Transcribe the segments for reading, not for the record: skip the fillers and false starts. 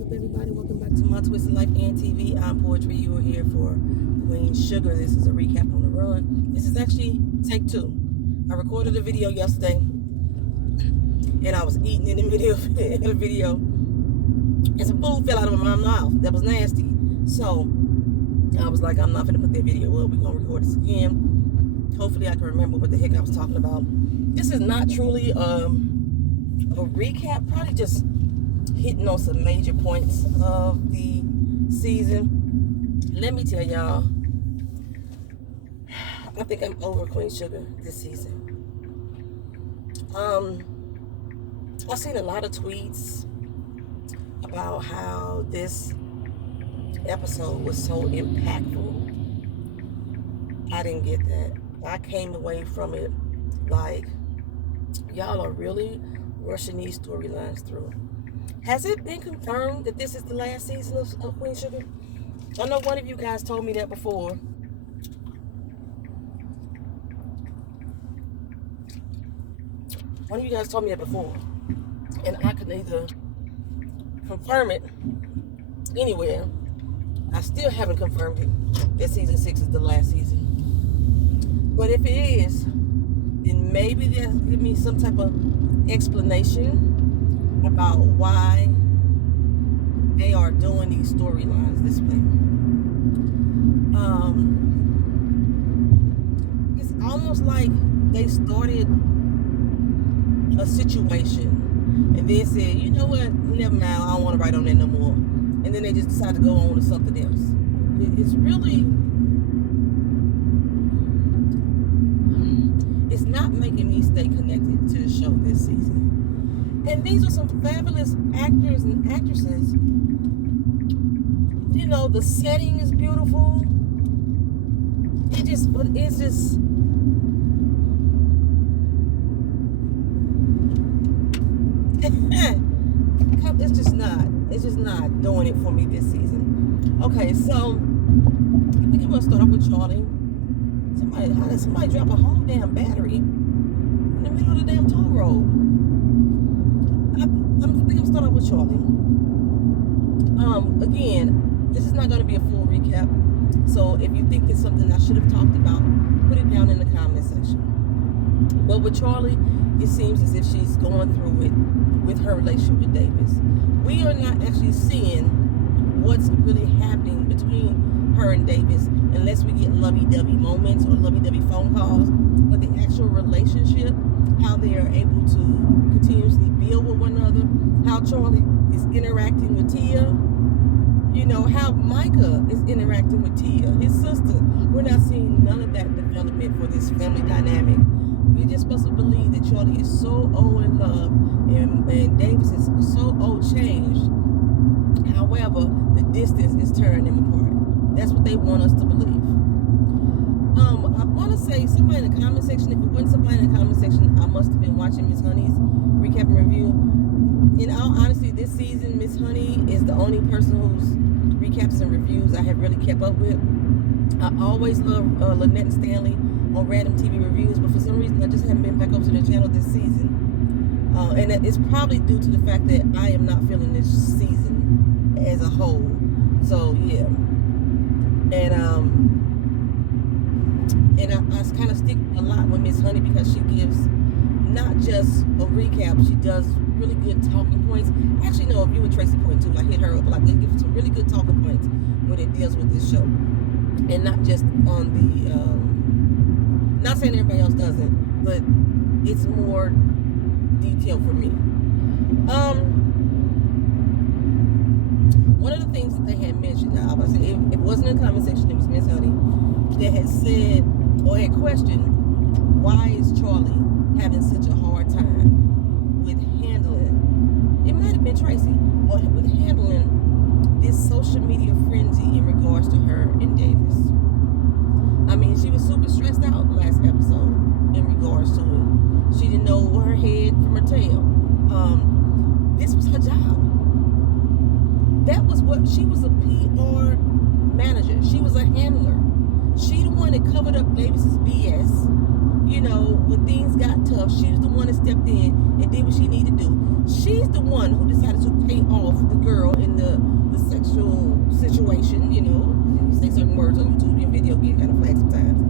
up, everybody? Welcome back to My Twisted Life and TV. I'm Poetry. You are here for Queen Sugar. This is a recap on the run. This is actually take two. I recorded a video yesterday, and I was eating in the middle of the video, and some food fell out of my mouth. That was nasty. So I was like, I'm not going to put that video up. We're going to record this again. Hopefully I can remember what the heck I was talking about. This is not truly a recap, probably just hitting on some major points of the season. Let me tell y'all, I think I'm over Queen Sugar this season. I've seen a lot of tweets about how this episode was so impactful. I didn't get that. I came away from it like, y'all are really rushing these storylines through. Has it been confirmed that this is the last season of Queen Sugar? I know one of you guys told me that before. One of you guys told me that before. And I could neither confirm it anywhere. I still haven't confirmed it that season 6 is the last season. But if it is, then maybe they'll give me some type of explanation about why they are doing these storylines this way. It's almost like they started a situation and then said, you know what, never mind, I don't want to write on that no more. And then they just decide to go on to something else. It's really, it's not making me stay connected to the show this season. And these are some fabulous actors and actresses. You know, the setting is beautiful. It's just, it's just not doing it for me this season. Okay, so I think I'm gonna start off with Charlie. How did somebody drop a whole damn battery in the middle of the damn toll road? I think I'm gonna start off with Charlie. Again, this is not gonna be a full recap. So if you think it's something I should have talked about, put it down in the comment section. But with Charlie, it seems as if she's going through it with her relationship with Davis. We are not actually seeing what's really happening between her and Davis unless we get lovey-dovey moments or lovey-dovey phone calls. But the actual relationship, how they are able to continuously build with one another, how Charlie is interacting with Tia, you know, how Micah is interacting with Tia, his sister. We're not seeing none of that development for this family dynamic. We're just supposed to believe that Charlie is so old in love and Davis is so old changed. However, the distance is tearing them apart. That's what they want us to believe. I want to say somebody in the comment section, if it wasn't somebody in the comment section, I must have been watching Miss Honey's recap and review. In all honesty, this season, Miss Honey is the only person whose recaps and reviews I have really kept up with. I always love Lynette and Stanley on Random TV Reviews, but for some reason I just haven't been back over to their channel this season. And it's probably due to the fact that I am not feeling this season as a whole. So yeah. And I kind of stick a lot with Miss Honey because she gives not just a recap, she does really good talking points. Actually, no, if you would Tracy Point too, I hit her up, like they give some really good talking points when it deals with this show. And not just on the, not saying everybody else doesn't, but it's more detailed for me. One of the things that they had mentioned, now I was saying, it wasn't in the comment section, it was Miss Honey, that had said, or had questioned, why is Charlie having such a hard time with handling, it might have been Tracy, but with handling this social media frenzy in regards to her and Davis. I mean, she was super stressed out last episode in regards to it. She didn't know her head from her tail. This was her job. That was what, she was a PR manager. She was a handler. She the one that covered up Davis's BS. You know, when things got tough, she was the one that stepped in and did what she needed to do. She's the one who decided to pay off the girl in the say certain words on YouTube, your video get kind of flagged sometimes.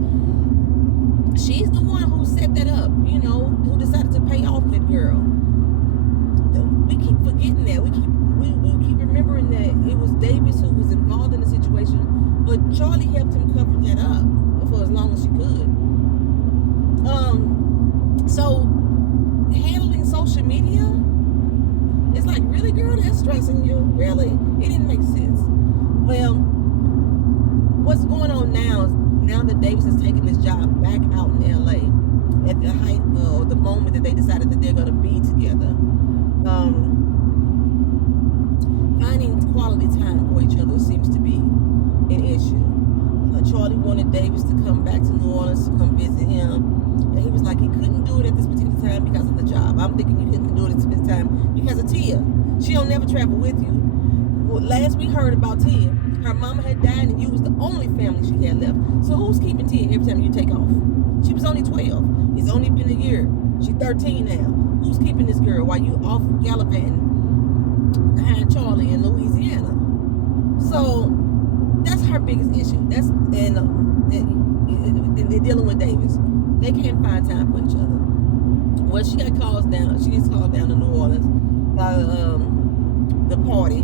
She's the one who set that up, who decided to pay off that girl. We keep forgetting that. We keep remembering that it was Davis who was involved in the situation, but Charlie helped him cover that up for as long as she could. So handling social media, it's like, really, girl, that's stressing you? Really? It didn't make sense. Well, what's going on now is, now that Davis has taken this job back out in LA, at the height of the moment that they decided that they're going to be together, finding quality time for each other seems to be an issue. Charlie wanted Davis to come back to New Orleans to come visit him, and he was like, he couldn't do it at this particular time because of the job. I'm thinking you couldn't do it at this time because of Tia. She'll never travel with you. Well, last we heard about Tia, her mama had died and you was the only family she had left. So who's keeping Tia every time you take off? She was only 12. It's only been a year. She's 13 now. Who's keeping this girl while you off gallivanting behind Charlie in Louisiana? So that's her biggest issue. And they're dealing with Davis. They can't find time for each other. Well, she gets called down to New Orleans by the party,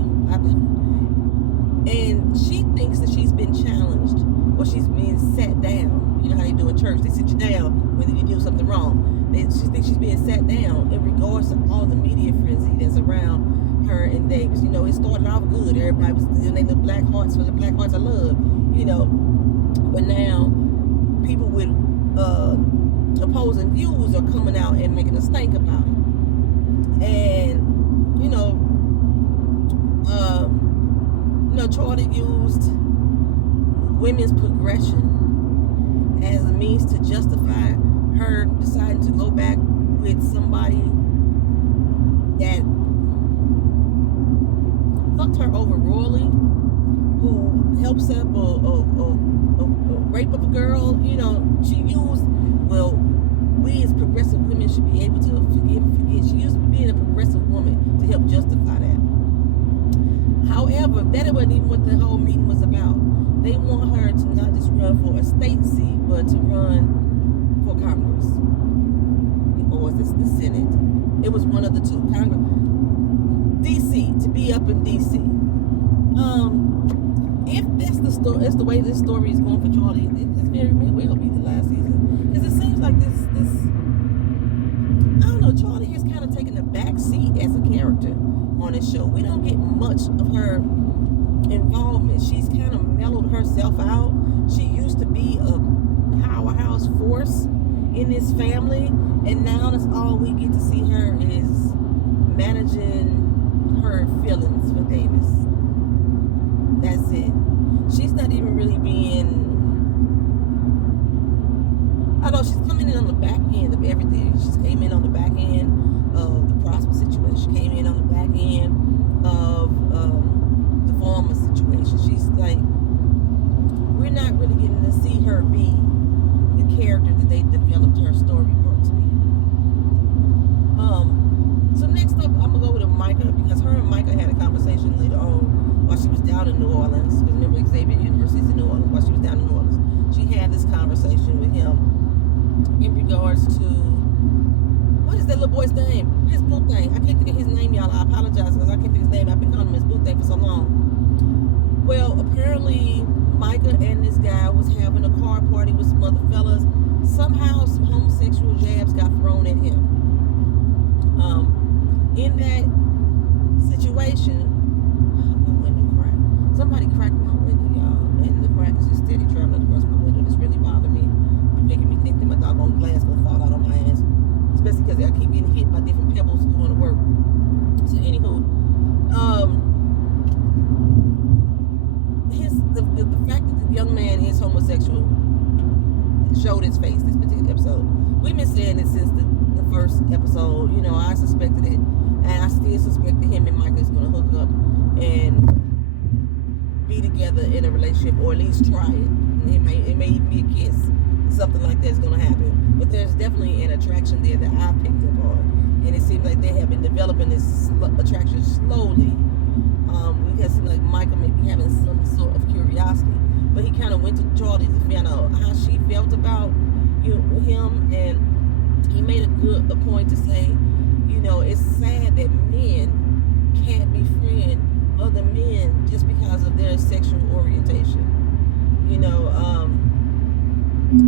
and she thinks that she's been challenged, or she's being sat down. You know how they do in church? They sit you down when you do something wrong. She thinks she's being sat down in regards to all the media frenzy that's around her and Davis. It started off good. Everybody was doing their little black hearts for the black hearts of love. But now people with opposing views are coming out and making a stink about it. And Charlie used women's progression as a means to justify her deciding to go back with somebody that fucked her over royally, who helped set up a rape of a girl. She used, we as progressive women should be able to forget. She used being a progressive woman to help justify that. However, that wasn't even what the whole meeting was about. They want her to not just run for a state seat, but to run for Congress. Or is this the Senate? It was one of the two. Congress. D.C., to be up in D.C. If that's the story, that's the way this story is going for Charlie, this very may well be the last season. Because it seems like this I don't know, Charlie has kind of taken a back seat as a character on this show. We don't get much of her involvement. She's kind of mellowed herself out. She used to be a powerhouse force in this family, and now that's all we get to see her is managing her feelings for Davis. That's it. She's not even really being, I know she's coming in on the back end of everything. She came in on the back end of the Prosper situation. She came in on the back end of the Former situation. She's like, we're not really getting to see her be the character that they developed her story part to be. So next up, I'm gonna go with Micah, because her and Micah had a conversation later on while she was down in New Orleans. Because remember, Xavier University is in New Orleans. While she was down in New Orleans, she had this conversation with him in regards to, what is that little boy's name? His boo thing. I can't think of his name, y'all. I apologize because I can't think of his name. I've been calling him his boo thing for so long. Well, apparently Micah and this guy was having a car party with some other fellas. Somehow some homosexual jabs got thrown at him. In that situation, my window cracked. Somebody cracked my window, y'all, and the crack is just steady traveling across my window. This really bothered me. It's making me think that my doggone glass gonna fall out on my ass, especially because I keep getting hit by different pebbles going to work. So anywho, the fact that the young man is homosexual showed its face this particular episode. We've been saying it since the first episode. I suspected it, and I still suspect that him and Micah is going to hook up and be together in a relationship, or at least try it. It may even be a kiss. Something like that's going to happen. But there's definitely an attraction there that I picked up on, and it seems like they have been developing this attraction slowly. Because it seems like Micah may be having some sort of curiosity. but he kind of went to Charlie to find out how she felt about him, and he made a point to say, it's sad that men can't befriend other men just because of their sexual orientation.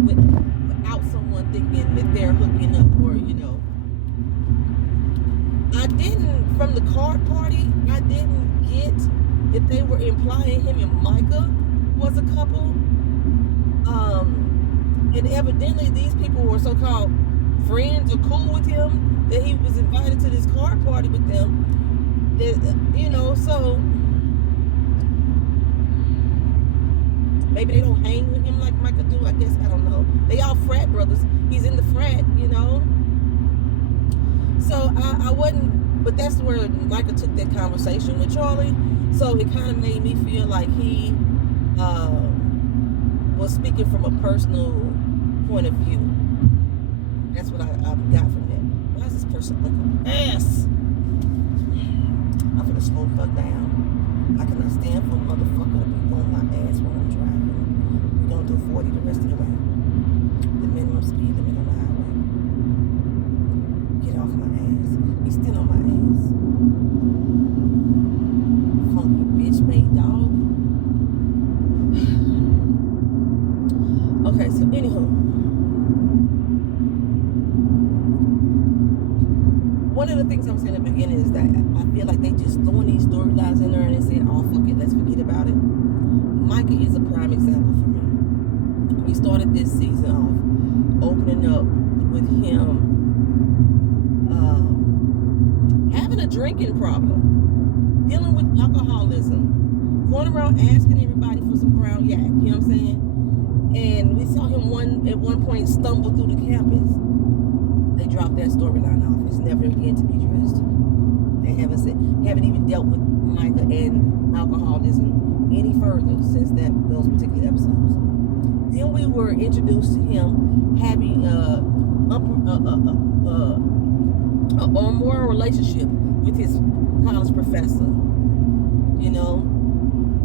Without someone thinking that they're hooking up, or I didn't, from the card party, I didn't get if they were implying him and Micah was a couple. And evidently these people were so-called friends or cool with him, that he was invited to this card party with them. So maybe they don't hang with him like Micah do. I guess, I don't know. They all frat brothers. He's in the frat, So I wasn't, but that's where Micah took that conversation with Charlie. So it kind of made me feel like he was speaking from a personal point of view. That's what I got from that. Why is this person looking ass? I'm gonna slow the fuck down. I cannot stand for a motherfucker to be on my ass when I'm driving. We're gonna do 40 the rest of the way. The minimum speed limit on the highway. Get off my ass. He's still on my ass. Funky bitch made dog. Okay, so anywho. One of the things I was saying in the beginning is that I feel like they just throwing these storylines in there and they say, oh, fuck it, let's forget about it. Micah is a prime example for me. We started this season off opening up with him having a drinking problem, dealing with alcoholism, going around asking everybody for some brown yak, you know what I'm saying? And we saw him at one point stumble through the campus. They dropped that storyline off. It's never again to be addressed. They haven't even dealt with Micah and alcoholism any further since those particular episodes. Then we were introduced to him having a moral relationship with his college professor.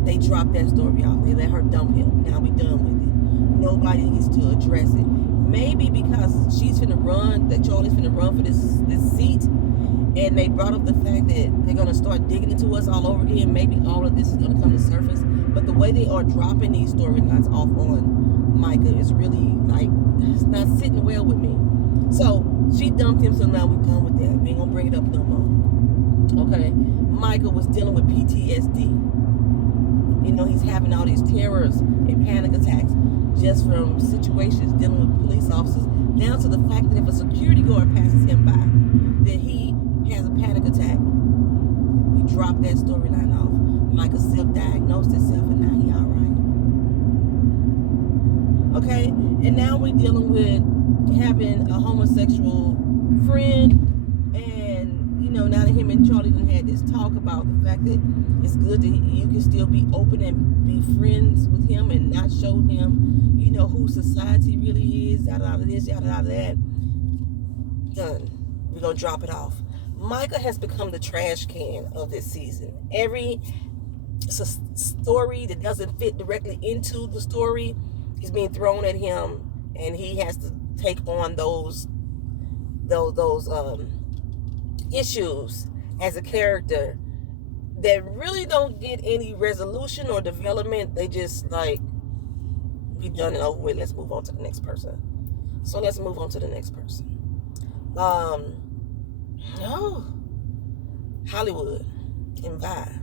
They dropped that story off. They let her dump him. Now we done with it. Nobody needs to address it. Maybe because Charlie's finna run for this seat, and they brought up the fact that they're gonna start digging into us all over again. Maybe all of this is gonna come to surface. But the way they are dropping these storylines off on Micah is really it's not sitting well with me. So she dumped him, so now we're done with that. We ain't gonna bring it up no more. Okay, Micah was dealing with PTSD. He's having all these terrors and panic attacks just from situations dealing with police officers, down to the fact that if a security guard passes him by, that he has a panic attack. We dropped that storyline off. Micah self-diagnosed himself, and now he all right. Okay, and now we're dealing with having a homosexual friend, and now that him and Charlie done had this talk about the fact that it's good that you can still be open and be friends with him and not show him who society really is, yada yada this, yada yada that. Done. We're gonna drop it off. Micah has become the trash can of this season. Every story that doesn't fit directly into the story is being thrown at him, and he has to take on those issues as a character that really don't get any resolution or development. They just be done and over with. Let's move on to the next person. So let's move on to the next person. Hollywood and Vi.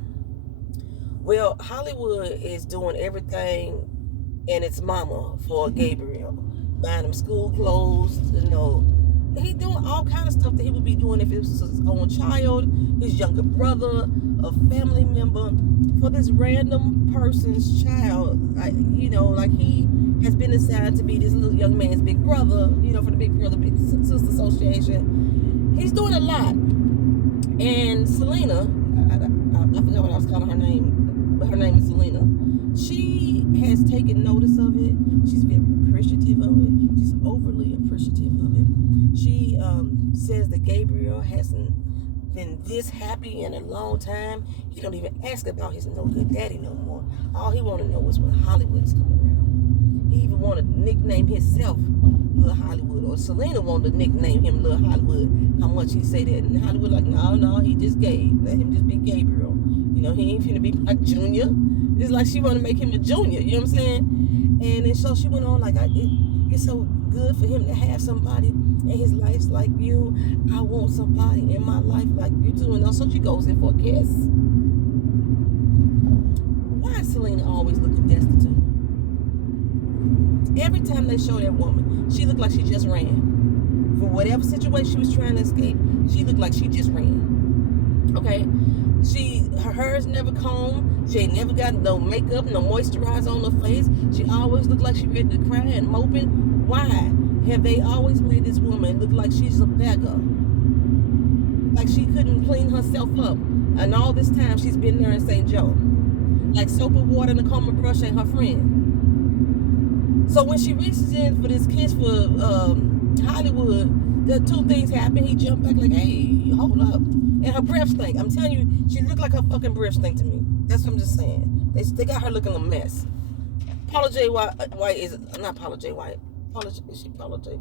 Well, Hollywood is doing everything and its mama for Gabriel, buying him school clothes. He doing all kind of stuff that he would be doing if it was his own child, his younger brother, a family member, for this random person's child. He has been assigned to be this little young man's big brother, for the Big Brother Big Sister Association. He's doing a lot. And Selena, I forgot what I was calling her name, but her name is Selena. She has taken notice of it. She's very appreciative of it. She's overly appreciative of it. She says that Gabriel hasn't been this happy in a long time. He don't even ask about his no good daddy no more. All he want to know is when Hollywood is coming around. He even want to nickname himself Lil Hollywood, or Selena wanted to nickname him Lil Hollywood. How much he say that, and Hollywood like, no, he just Gabe. Let him just be Gabriel. You know, he ain't finna be like Junior. It's like she want to make him a junior. You know what I'm saying? And then so she went on like, it's so good for him to have somebody in his life like you. I want somebody in my life like you too. And so she goes in for a kiss. Why is Selena always looking destitute? Every time they show that woman, she looked like she just ran. For whatever situation she was trying to escape, she looked like she just ran. Okay? Her hair's never combed. She ain't never got no makeup, no moisturizer on her face. She always looked like she ready to cry and moping. Why have they always made this woman look like she's a beggar? Like she couldn't clean herself up. And all this time she's been there in St. Joe. Like soap and water and a comb and brush ain't her friend. So when she reaches in for this kiss for Hollywood, the two things happen. He jumped back like, hey, hold up. And her breath stink. I'm telling you, she looked like her fucking breath stink to me. That's what I'm just saying. They got her looking a mess. Paula J. White is not Paula J. White. Is she Paula J.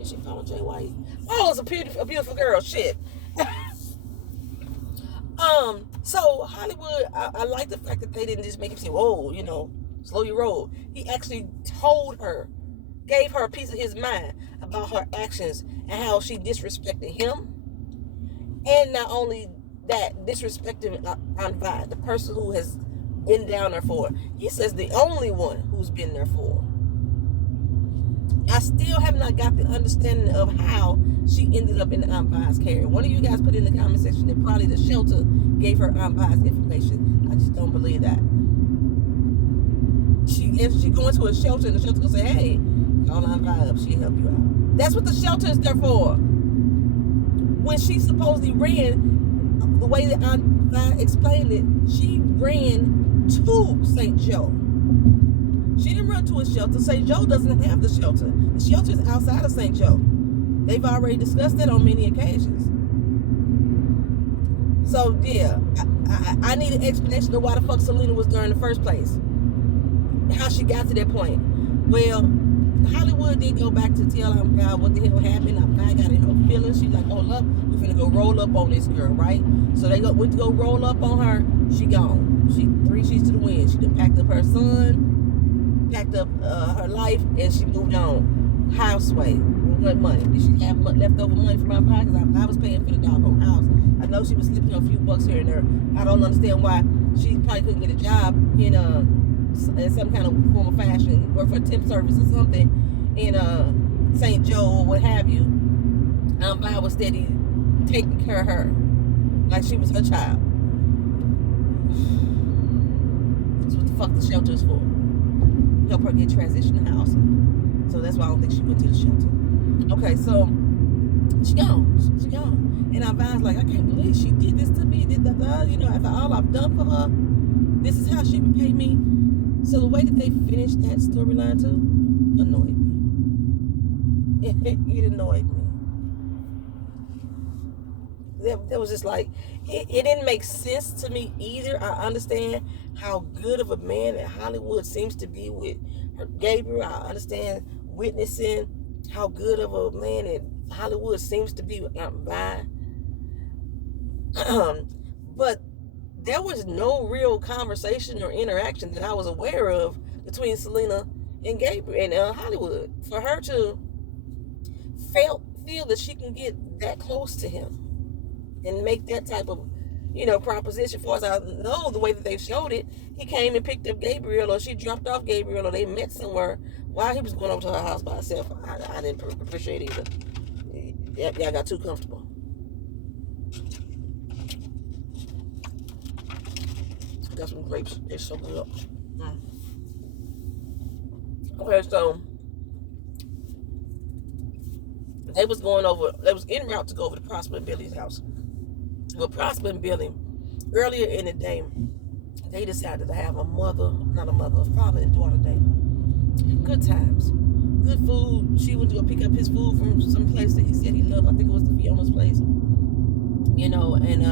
Is she Paula J. White? Paula's a beautiful girl. Shit. So Hollywood, I like the fact that they didn't just make him say, whoa, you know, slow your roll. He actually told her, gave her a piece of his mind about her actions and how she disrespected him. And not only that, disrespecting Aunt Vi, the person who has been down there for her. He says the only one who's been there for her. I still have not got the understanding of how she ended up in Aunt Vi's care. One of you guys put in the comment section that probably the shelter gave her Aunt Vi's information. I just don't believe that. If she go into a shelter and the shelter gonna say, hey, call Aunt Vi up, she'll help you out. That's what the shelter is there for. When she supposedly ran, the way that Aunt Vi explained it, she ran to St. Joe. She didn't run to a shelter. St. Joe doesn't have the shelter. The shelter is outside of St. Joe. They've already discussed that on many occasions. So, yeah, I need an explanation of why the fuck Selena was there in the first place. How she got to that point. Well, Hollywood did go back to tell Aunt Vi what the hell happened. Aunt Vi got in her feelings. She's like, hold up, we're finna go roll up on this girl, right? So they went to go roll up on her. She gone. She 3 sheets to the wind. She done packed up her son, packed up her life, and she moved on. Houseway. What money? Did she have leftover money from Aunt Vi? Because I was paying for the doggone house. I know she was slipping a few bucks here and there. I don't understand why she probably couldn't get a job in some kind of form of fashion, work for a temp service or something in St. Joe or what have you. Aunt Vi was steady taking care of her like she was her child. That's what the fuck the shelter is for. Help her get transitioned to housing. So that's why I don't think she went to the shelter. Okay, so she gone. She gone. And Aunt Vi's like, I can't believe she did this to me. You know, after all I've done for her, this is how she repay me. So the way that they finished that storyline too annoyed me. It annoyed me. That was just like, it didn't make sense to me either. I understand how good of a man that Hollywood seems to be with her Gabriel. I understand witnessing how good of a man that Hollywood seems to be with Aunt Vi. But there was no real conversation or interaction that I was aware of between Selena and Gabriel and Hollywood. For her to feel that she can get that close to him and make that type of, proposition. For as I know, the way that they showed it, he came and picked up Gabriel, or she dropped off Gabriel, or they met somewhere while he was going over to her house by herself. I didn't appreciate it either. Y'all got too comfortable. Got some grapes. They're so good. Okay, so they was en route to go over to Prosper and Billy's house. Well, Prosper and Billy, earlier in the day, they decided to have a father and daughter day. Good times. Good food. She went to go pick up his food from some place that he said he loved. I think it was the Fiona's place. you know, and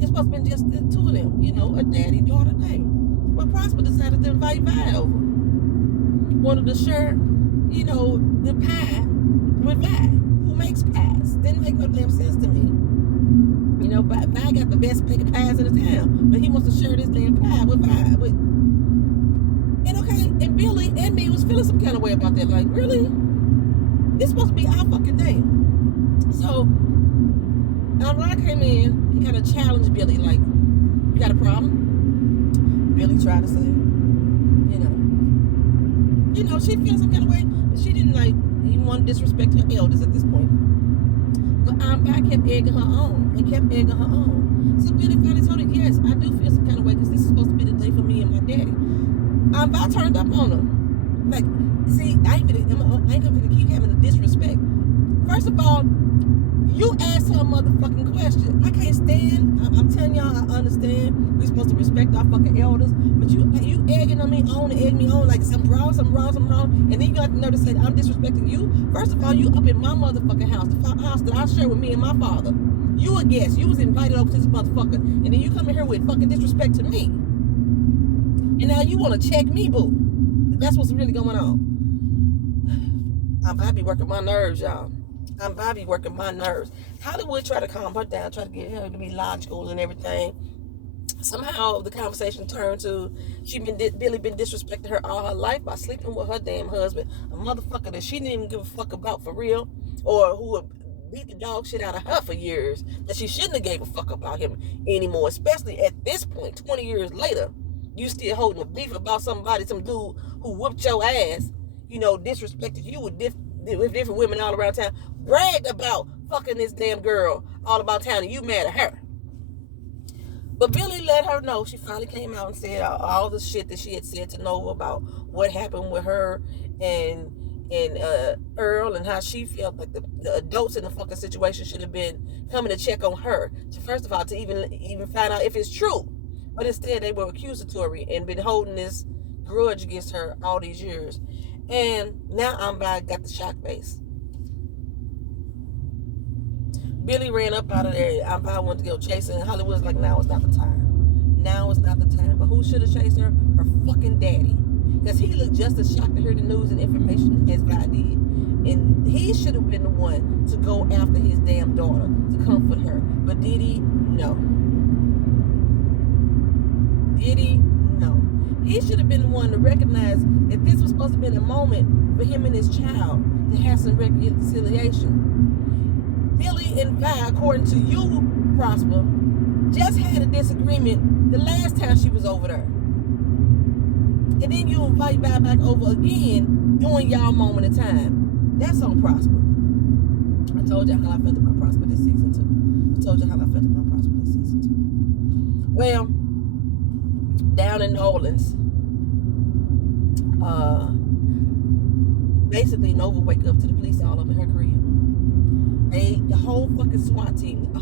it's supposed to be just the two of them, you know, a daddy-daughter thing. But Prosper decided to invite Vi over. Wanted to share, you know, the pie with Vi, who makes pies. Didn't make no damn sense to me. You know, Vi got the best pies in the town, but he wants to share this damn pie with Vi. And okay, and Billy and me was feeling some kind of way about that. Like, really? This supposed to be our fucking day. So, when I came in and kind of challenged Billy, like, you got a problem? Billy tried to say, you know, she feels some kind of way, but she didn't, like, even want to disrespect her elders at this point. But I kept egging her on and kept egging her on. So Billy finally told her, yes, I do feel some kind of way because this is supposed to be the day for me and my daddy. I turned up on her. Like, see, I ain't gonna keep having the disrespect. First of all, you asked her a motherfucking question. I can't stand. I'm telling y'all, I understand. We're supposed to respect our fucking elders, but you egging on me on and egging me on like something wrong, and then you got the nerve to say that I'm disrespecting you. First of all, you up in my motherfucking house, the house that I share with me and my father. You a guest. You was invited over to this motherfucker, and then you come in here with fucking disrespect to me. And now you want to check me, boo. That's what's really going on. I be working my nerves, y'all. I be working my nerves. Hollywood tried to calm her down, try to get her to be logical and everything. Somehow the conversation turned to Billy been disrespecting her all her life by sleeping with her damn husband, a motherfucker that she didn't even give a fuck about for real, or who would beat the dog shit out of her for years, that she shouldn't have gave a fuck about him anymore, especially at this point, 20 years later. You still holding a beef about some dude who whooped your ass, you know, disrespected you with different women all around town, bragged about fucking this damn girl all about town, and you mad at her. But Billy let her know. She finally came out and said all the shit that she had said to Nova about what happened with her and Earl, and how she felt like the adults in the fucking situation should have been coming to check on her. So first of all, to even find out if it's true. But instead, they were accusatory and been holding this grudge against her all these years. And now got the shock face. Billy ran up out of there. Ambai wanted to go chasing. Hollywood's like, now is not the time. Now is not the time. But who should have chased her? Her fucking daddy. Because he looked just as shocked to hear the news and information as Vi did. And he should have been the one to go after his damn daughter to comfort her. But did he? No. Did he? No. He should have been the one to recognize that this was supposed to be a moment for him and his child to have some reconciliation. Billy and Vi, according to you, Prosper, just had a disagreement the last time she was over there. And then you invite Vi back over again during y'all moment in time. That's on Prosper. I told you how I felt about Prosper this season too. Well, down in New Orleans, basically Nova wake up to the police all up in her crib. The whole fucking SWAT team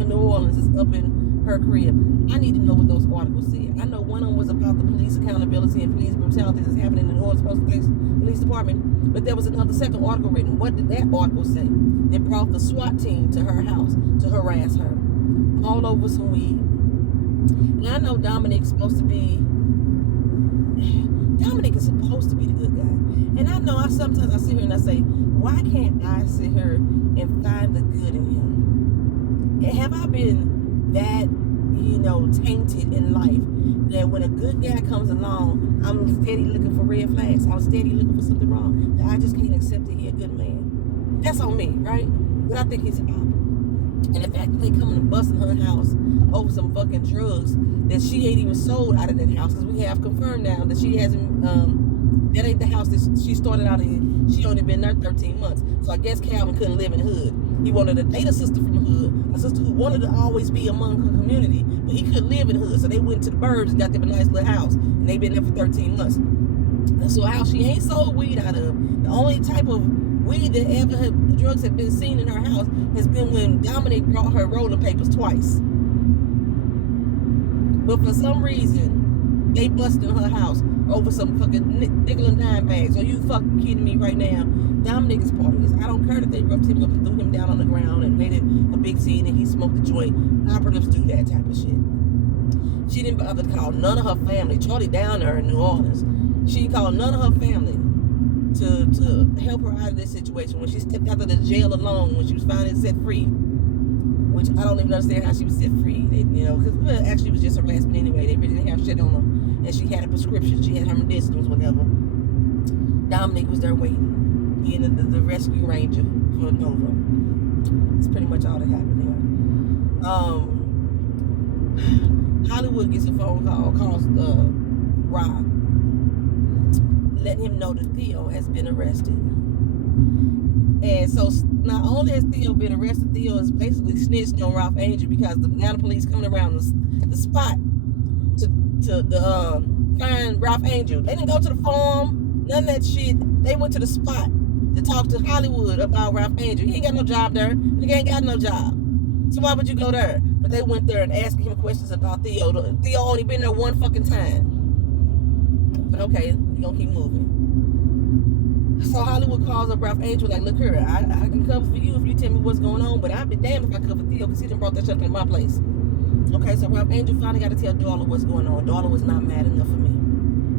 in New Orleans is up in her crib. I need to know what those articles said. I know one of them was about the police accountability and police brutality that's happening in the New Orleans Police Department, but there was another second article written. What did that article say? They brought the SWAT team to her house to harass her, all over some weed. And I know Dominic is supposed to be the good guy. And I know sometimes I sit here and I say, why can't I sit here and find the good in him? And have I been that, tainted in life that when a good guy comes along, I'm steady looking for red flags. I'm steady looking for something wrong. That I just can't accept that he's a good man. That's on me, right? But I think he's an apple. And the fact that they coming and busting her house over some fucking drugs that she ain't even sold out of that house, because we have confirmed now that she hasn't, that ain't the house that she started out in. She only been there 13 months. So I guess Calvin couldn't live in the hood. He wanted to date a sister from the hood, a sister who wanted to always be among her community, but he couldn't live in the hood. So they went to the burbs and got them a nice little house. And they been there for 13 months. And so a house she ain't sold weed out of. The only type of weed that ever drugs have been seen in her house has been when Dominic brought her rolling papers twice. But for some reason, they busted her house over some fucking nickel and dime bags. Are you fucking kidding me right now? Dominic is part of this. I don't care that they roughed him up and threw him down on the ground and made it a big scene and he smoked the joint. Operatives do that type of shit. She didn't bother to call none of her family. Charlie down there in New Orleans. She called none of her family to help her out of this situation when she stepped out of the jail alone when she was finally set free. Which I don't even understand how she was set free. Because actually it was just harassment anyway. They really didn't have shit on her. And she had a prescription. She had her medicinals, whatever. Dominic was there waiting, being the rescue ranger for Nova. That's pretty much all that happened there. Hollywood gets a phone call, calls Rob, letting him know that Theo has been arrested. And so not only has Theo been arrested, Theo is basically snitched on Ralph Angel because now the police coming around the spot to find Ralph Angel. They didn't go to the farm, none of that shit. They went to the spot to talk to Hollywood about Ralph Angel. He ain't got no job there. He ain't got no job. So why would you go there? But they went there and asked him questions about Theo. Theo only been there one fucking time. But okay, we gonna keep moving. So Hollywood calls up Ralph Angel like, look here, I can cover for you if you tell me what's going on, but I'd be damned if I cover Theo because he done brought that shit up in my place. Okay, so Ralph Angel finally got to tell Darla what's going on. Darla was not mad enough for me.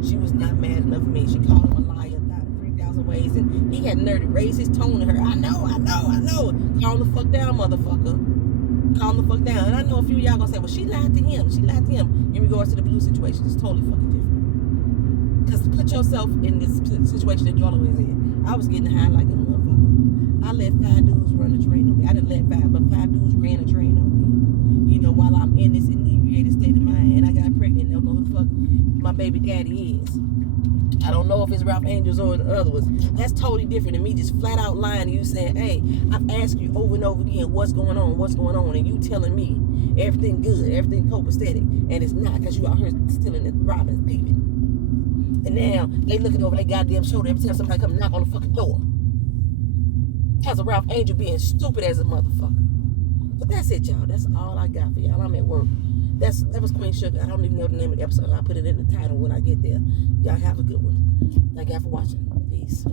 She was not mad enough for me. She called him a liar 3,000 ways, and he had nerve to raise his tone to her. I know. Calm the fuck down, motherfucker. Calm the fuck down. And I know a few of y'all gonna say, well, she lied to him. She lied to him in regards to the blue situation. It's totally fucking different. Because put yourself in this situation that Darla was in. I was getting high like a motherfucker. I let 5 dudes run the train on me. I didn't let 5, but 5 dudes ran the train on me. While I'm in this inebriated state of mind, and I got pregnant, don't know who the fuck my baby daddy is. I don't know if it's Ralph Angels or the other ones. That's totally different than me just flat out lying to you saying, hey, I've asked you over and over again, what's going on, and you telling me everything good, everything copacetic, and it's not because you out here stealing and robbing and thieving. And now they looking over their goddamn shoulder every time somebody come knock on the fucking door. Because of Ralph Angel being stupid as a motherfucker. But that's it, y'all. That's all I got for y'all. I'm at work. That was Queen Sugar. I don't even know the name of the episode. I'll put it in the title when I get there. Y'all have a good one. Thank y'all for watching. Peace.